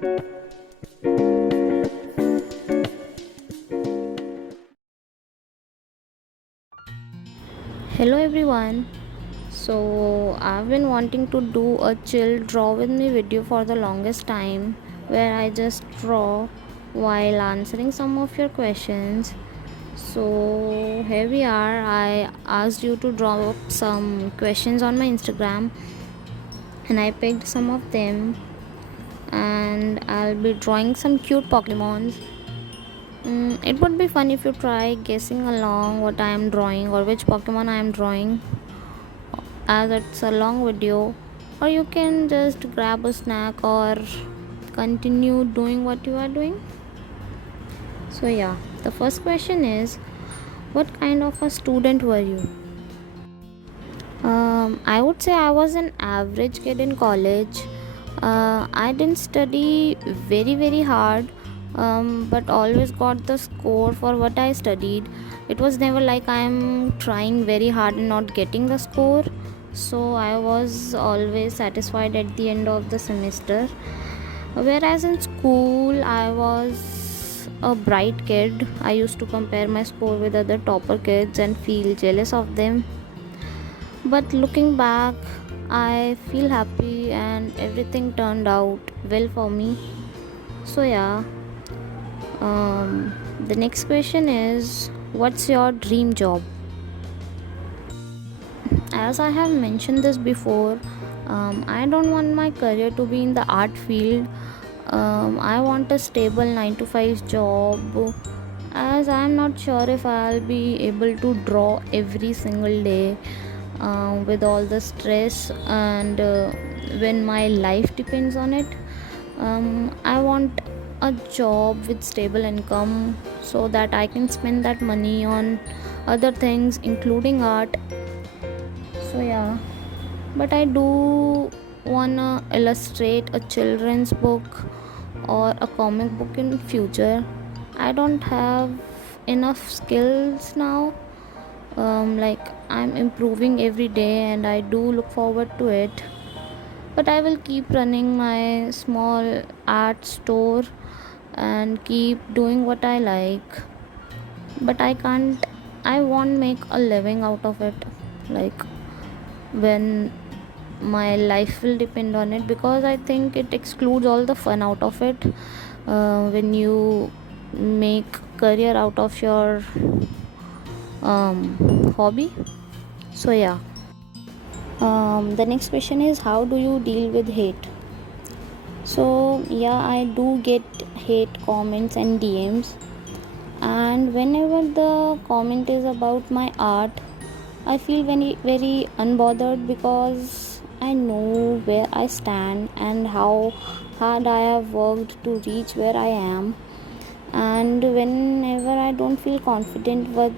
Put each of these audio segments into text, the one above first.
Hello everyone. So I've been wanting to do a chill draw with me video for the longest time where I just draw while answering some of your questions. So here we are. I asked you to draw up some questions on my Instagram and I picked some of them, and I'll be drawing some cute Pokemons. It would be fun if you try guessing along what I am drawing or which Pokemon I am drawing, as it's a long video, or you can just grab a snack or continue doing what you are doing. So yeah, the first question is, what kind of a student were you? I would say I was an average kid in college. I didn't study very hard, but always got the score for what I studied. It was never like I'm trying very hard and not getting the score. So I was always satisfied at the end of the semester. Whereas in school, I was a bright kid. I used to compare my score with other topper kids and feel jealous of them. But looking back, I feel happy and everything turned out well for me. So, yeah, the next question is, what's your dream job? As I have mentioned this before, I don't want my career to be in the art field. I want a stable 9 to 5 job, as I am not sure if I'll be able to draw every single day with all the stress, and when my life depends on it. I want a job with stable income so that I can spend that money on other things, including art. So yeah, but I do wanna illustrate a children's book or a comic book in future. I don't have enough skills now. Like, I'm improving every day and I do look forward to it, but I will keep running my small art store and keep doing what I like. But I won't make a living out of it, like, when my life will depend on it, because I think it excludes all the fun out of it when you make career out of your hobby. So yeah, the next question is, how do you deal with hate? So yeah, I do get hate comments and DMs, and whenever the comment is about my art, I feel very unbothered, because I know where I stand and how hard I have worked to reach where I am. And whenever I don't feel confident with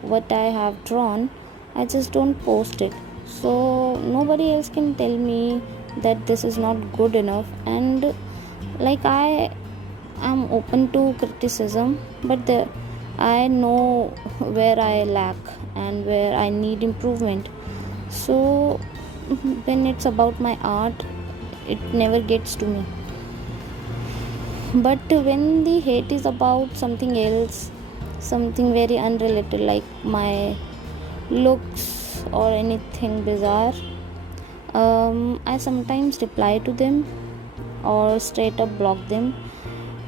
what I have drawn, I just don't post it. So nobody else can tell me that this is not good enough. And like, I am open to criticism, but I know where I lack and where I need improvement. So when it's about my art, it never gets to me. But when the hate is about something else, something very unrelated, like my looks or anything bizarre, I sometimes reply to them or straight up block them,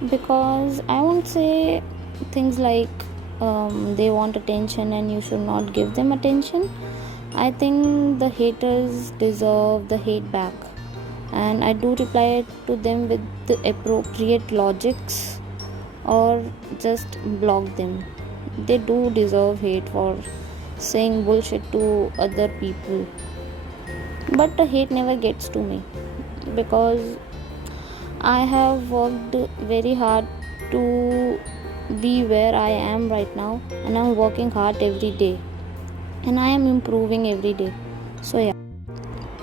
because I won't say things like they want attention and you should not give them attention. I think the haters deserve the hate back, and I do reply to them with the appropriate logics, or just block them. They do deserve hate for saying bullshit to other people, but the hate never gets to me, because I have worked very hard to be where I am right now, and I'm working hard every day, and I am improving every day. So yeah.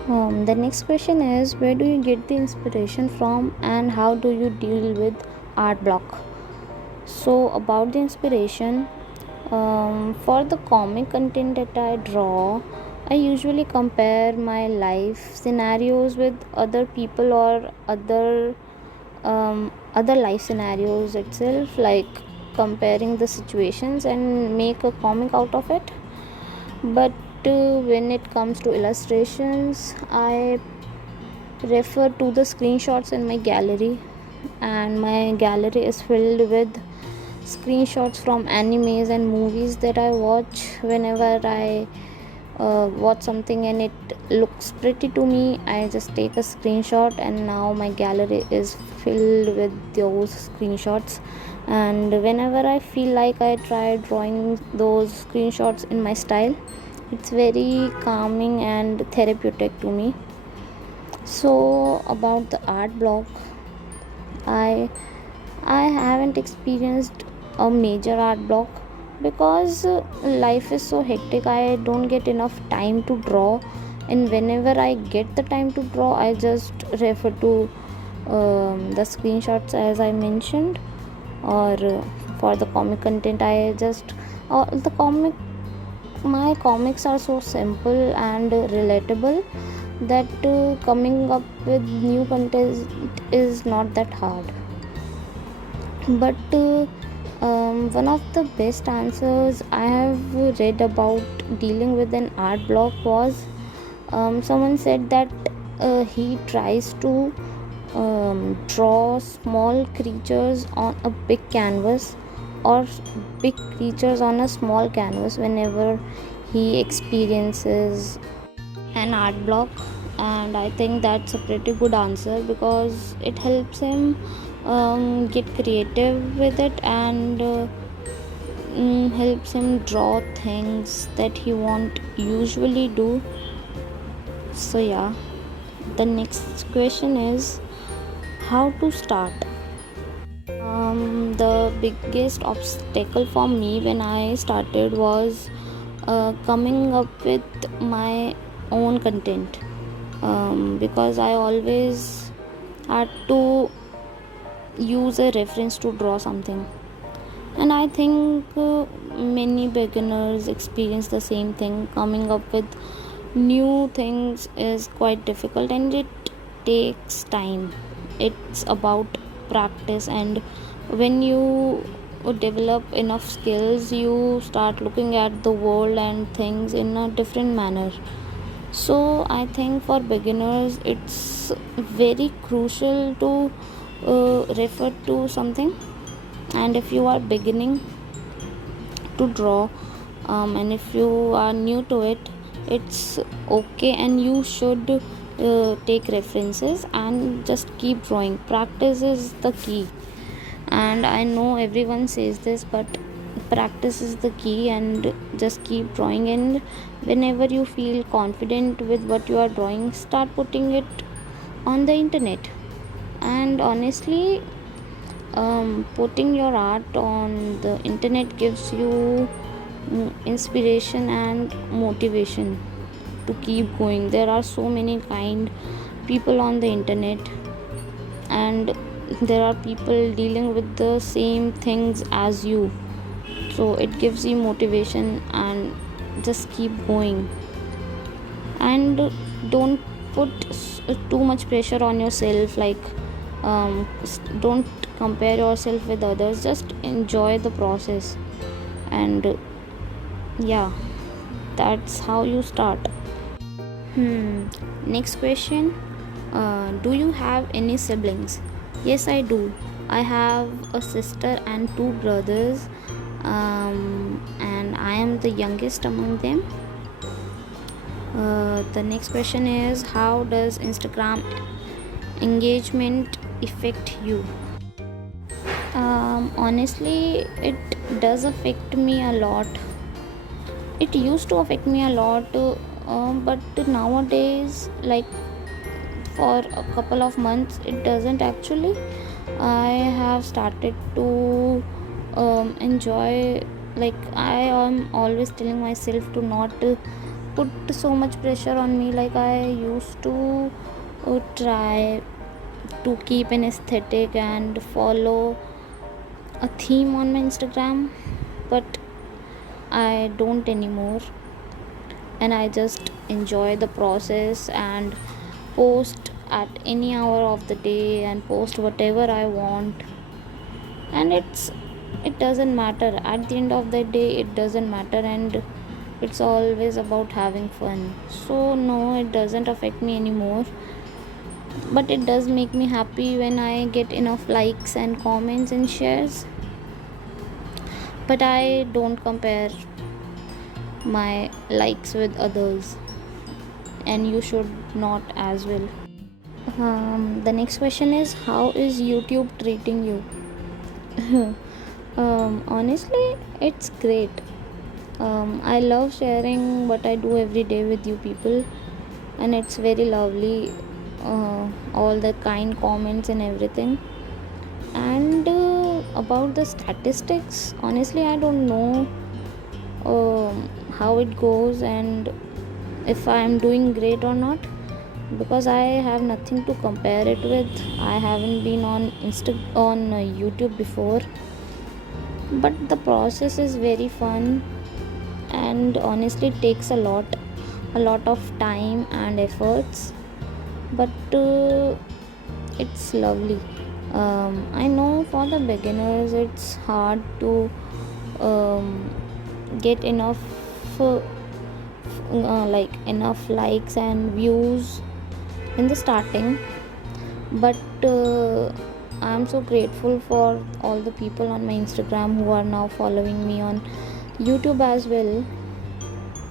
The next question is, where do you get the inspiration from and how do you deal with art block? So about the inspiration, for the comic content that I draw, I usually compare my life scenarios with other people or other other life scenarios itself, like comparing the situations and make a comic out of it. But when it comes to illustrations, I refer to the screenshots in my gallery, and my gallery is filled with screenshots from animes and movies that I watch. Whenever I watch something and it looks pretty to me, I just take a screenshot, and now my gallery is filled with those screenshots. And whenever I feel like I try drawing those screenshots in my style, it's very calming and therapeutic to me. So about the art block, I I haven't experienced a major art block because life is so hectic. I don't get enough time to draw, and whenever I get the time to draw, I just refer to the screenshots as I mentioned, or for the comic content, I just the comic. My comics are so simple and relatable that coming up with new content is not that hard. But one of the best answers I have read about dealing with an art block was someone said that he tries to draw small creatures on a big canvas, or big creatures on a small canvas whenever he experiences an art block. And I think that's a pretty good answer because it helps him get creative with it, and helps him draw things that he won't usually do. So yeah, the next question is how to start. The biggest obstacle for me when I started was coming up with my own content, because I always had to use a reference to draw something. And I think many beginners experience the same thing. Coming up with new things is quite difficult, and it takes time. It's about practice, and when you develop enough skills, you start looking at the world and things in a different manner. So I think for beginners it's very crucial to refer to something. And if you are beginning to draw, and if you are new to it, it's okay, and you should take references and just keep drawing. Practice is the key, and I know everyone says this, but practice is the key. And just keep drawing, and whenever you feel confident with what you are drawing, start putting it on the internet. And honestly, putting your art on the internet gives you inspiration and motivation to keep going. There are so many kind people on the internet, and there are people dealing with the same things as you, so it gives you motivation, and just keep going. And don't put too much pressure on yourself, like don't compare yourself with others, just enjoy the process. And yeah, that's how you start. Next question, do you have any siblings? Yes, I do. I have a sister and two brothers, and I am the youngest among them. The next question is, how does Instagram engagement affect you? Honestly, it does affect me a lot. It used to affect me a lot, but nowadays, like for a couple of months, it doesn't actually. I have started to enjoy, like I am always telling myself to not put so much pressure on me. Like I used to try to keep an aesthetic and follow a theme on my Instagram, but I don't anymore, and I just enjoy the process and post at any hour of the day and post whatever I want. And it doesn't matter at the end of the day, it doesn't matter, and it's always about having fun. So no, it doesn't affect me anymore, but it does make me happy when I get enough likes and comments and shares. But I don't compare my likes with others, and you should not as well. The next question is, how is YouTube treating you? Honestly, it's great. I love sharing what I do every day with you people, and it's very lovely. All the kind comments and everything. And about the statistics, honestly, I don't know how it goes and if I am doing great or not, because I have nothing to compare it with. I haven't been on YouTube before, but the process is very fun, and honestly it takes a lot of time and efforts, but it's lovely. I know for the beginners it's hard to get enough enough likes and views in the starting, but I'm so grateful for all the people on my Instagram who are now following me on YouTube as well,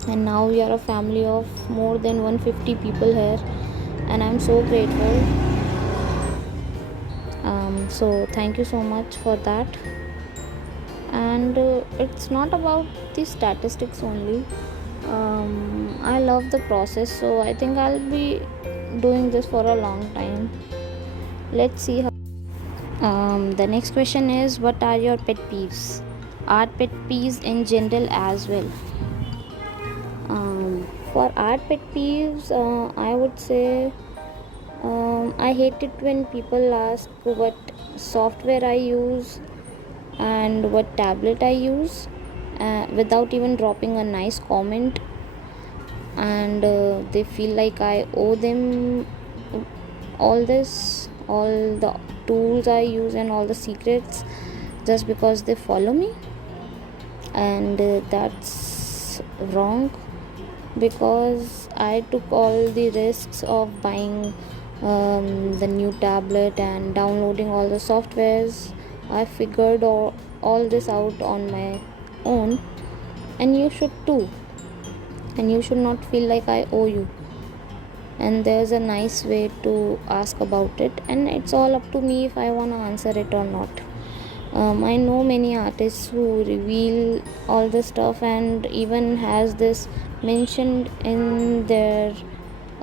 and now we are a family of more than 150 people here, and I'm so grateful. So thank you so much for that. And it's not about the statistics only. I love the process, so I think I'll be doing this for a long time. Let's see how. The next question is, what are your pet peeves? Art pet peeves in general as well. For art pet peeves, I would say I hate it when people ask what software I use and what tablet I use without even dropping a nice comment, and they feel like I owe them all the tools I use and all the secrets just because they follow me. And that's wrong, because I took all the risks of buying the new tablet and downloading all the softwares. I figured all this out on my own, and you should too. And you should not feel like I owe you. And there's a nice way to ask about it, and it's all up to me if I want to answer it or not. I know many artists who reveal all this stuff and even has this mentioned in their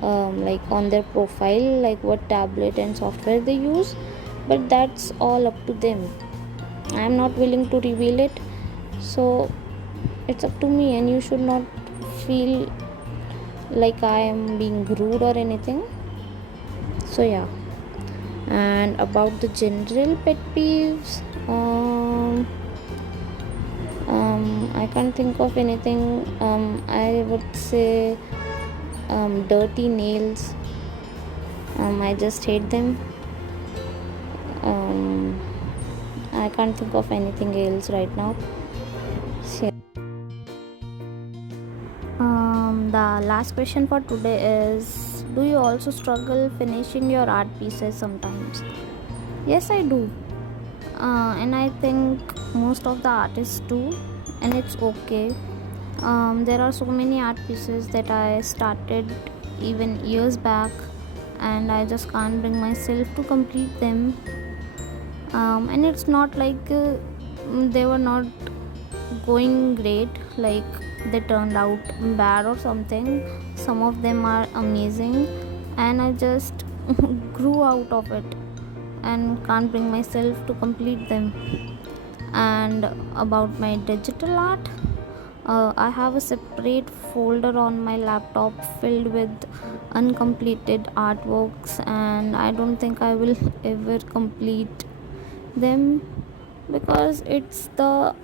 on their profile, like what tablet and software they use, but that's all up to them. I'm not willing to reveal it, so it's up to me, and you should not feel like I am being rude or anything. So yeah. And about the general pet peeves, I can't think of anything. I would say dirty nails. I just hate them. I can't think of anything else right now. So, the last question for today is, do you also struggle finishing your art pieces sometimes? Yes, I do. And I think most of the artists do, and it's okay. There are so many art pieces that I started even years back, and I just can't bring myself to complete them. And it's not like they were not going great, like they turned out bad or something. Some of them are amazing, and I just grew out of it and can't bring myself to complete them. And about my digital art, I have a separate folder on my laptop filled with uncompleted artworks, and I don't think I will ever complete them, because it's the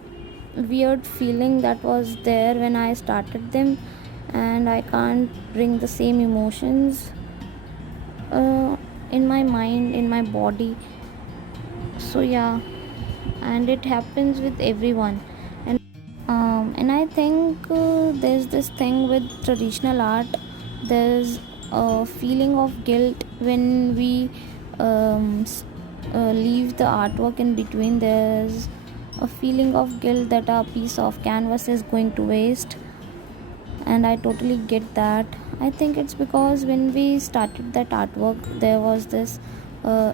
weird feeling that was there when I started them, and I can't bring the same emotions in my mind, in my body. So yeah, and it happens with everyone. And I think there's this thing with traditional art. There's a feeling of guilt when we leave the artwork in between. There's a feeling of guilt that a piece of canvas is going to waste, and I totally get that. I think it's because when we started that artwork, there was this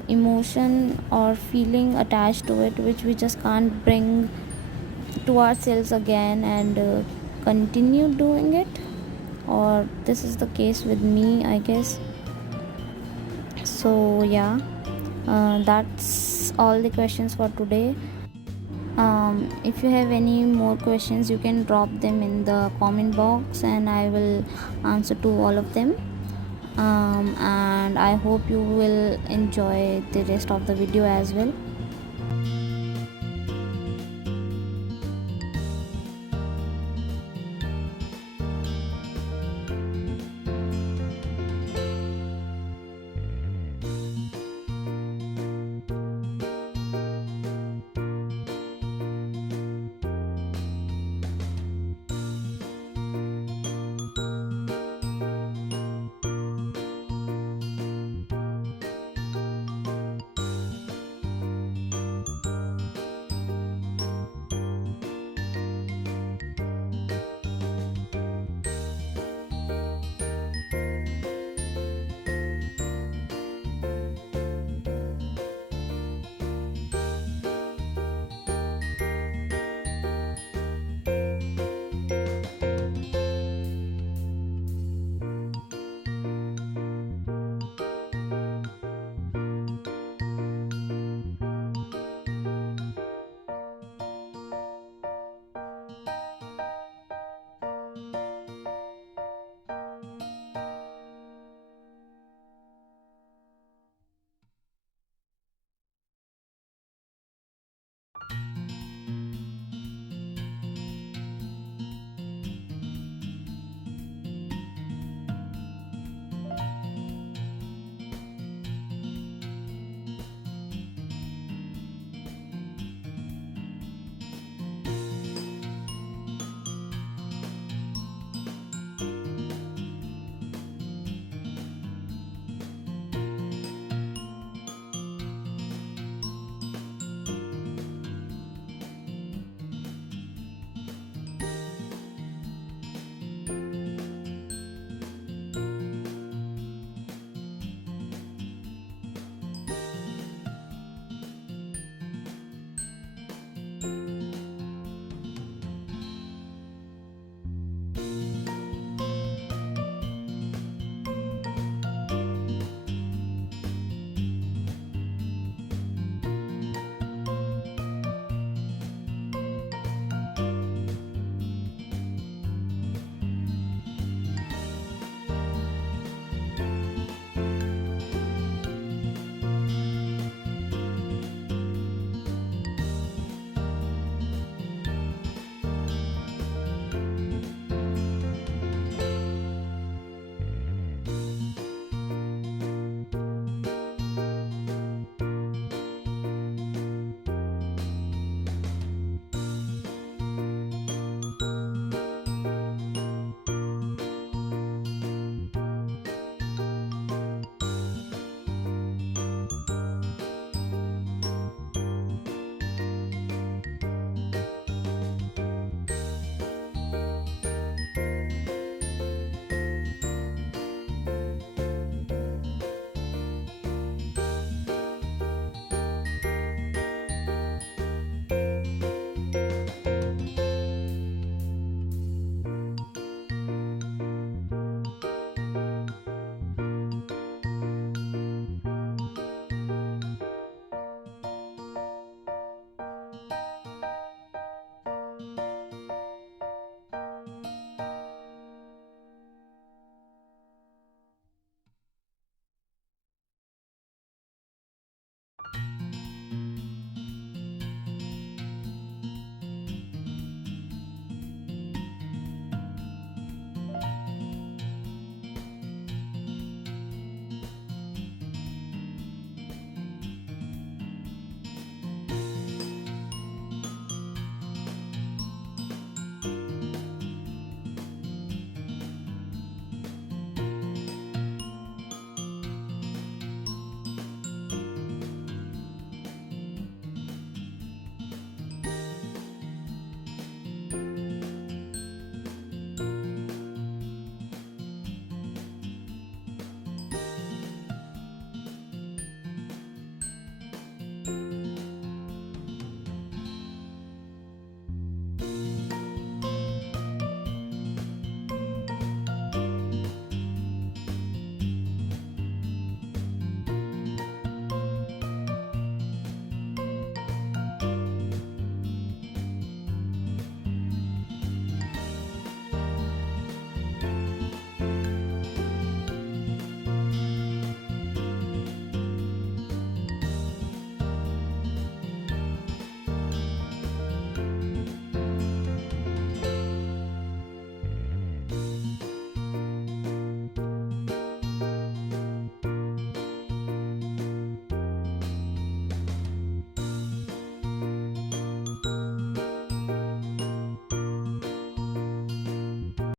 emotion or feeling attached to it, which we just can't bring to ourselves again and continue doing it. Or this is the case with me, I guess. So yeah, that's all the questions for today. If you have any more questions, you can drop them in the comment box and I will answer to all of them. And I hope you will enjoy the rest of the video as well.